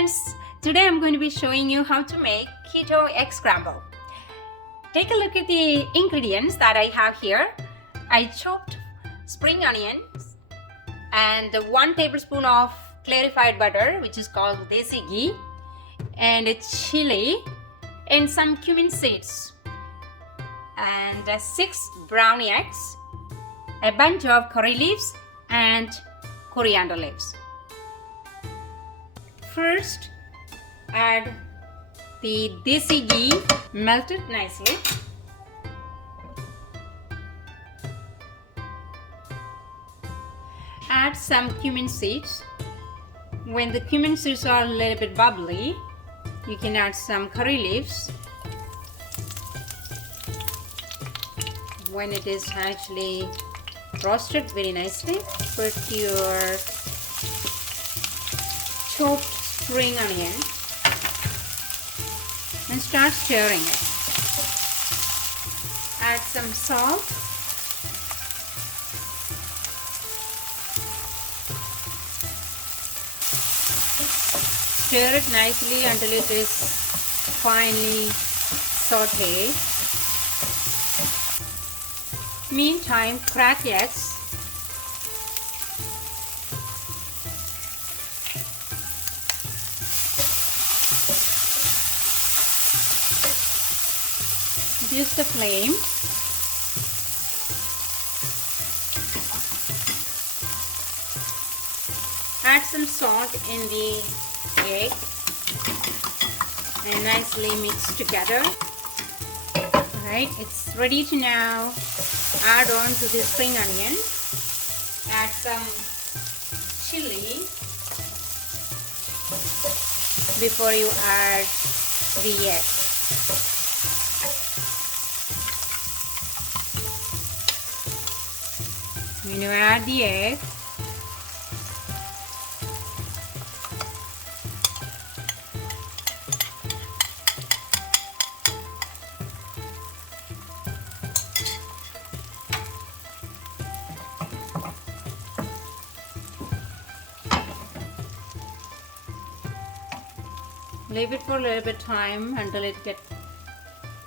friends, today I'm going to be showing you how to make keto egg scramble. Take a look at the ingredients that I have here. I chopped spring onions and 1 tablespoon of clarified butter, which is called desi ghee, and a chili and some cumin seeds and 6 brown eggs, a bunch of curry leaves and coriander leaves. First, add the desi ghee, melt it nicely. Add some cumin seeds. When the cumin seeds are a little bit bubbly, you can add some curry leaves. When it is actually roasted very nicely, put your chopped spring onion and start stirring it. Add some salt, stir it nicely until it is finely sauteed. Meantime, crack eggs. Reduce the flame. Add some salt in the egg and nicely mix together. Alright, it's ready to now add on to the spring onion. Add some chili before you add the egg. When you add the egg, leave it for a little bit of time until it gets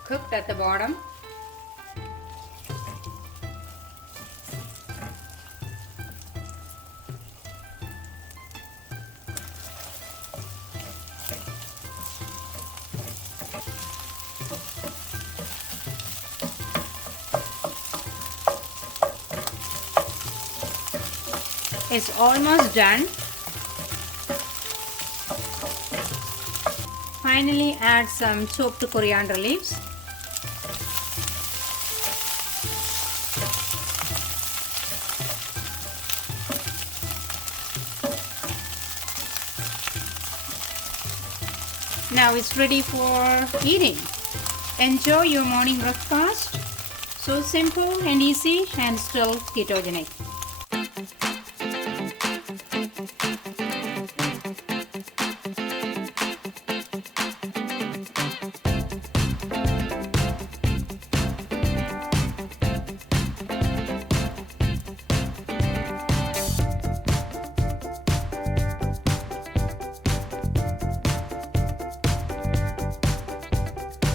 cooked at the bottom. It's almost done. Finally, add some chopped coriander leaves. Now it's ready for eating. Enjoy your morning breakfast. So simple and easy and still ketogenic.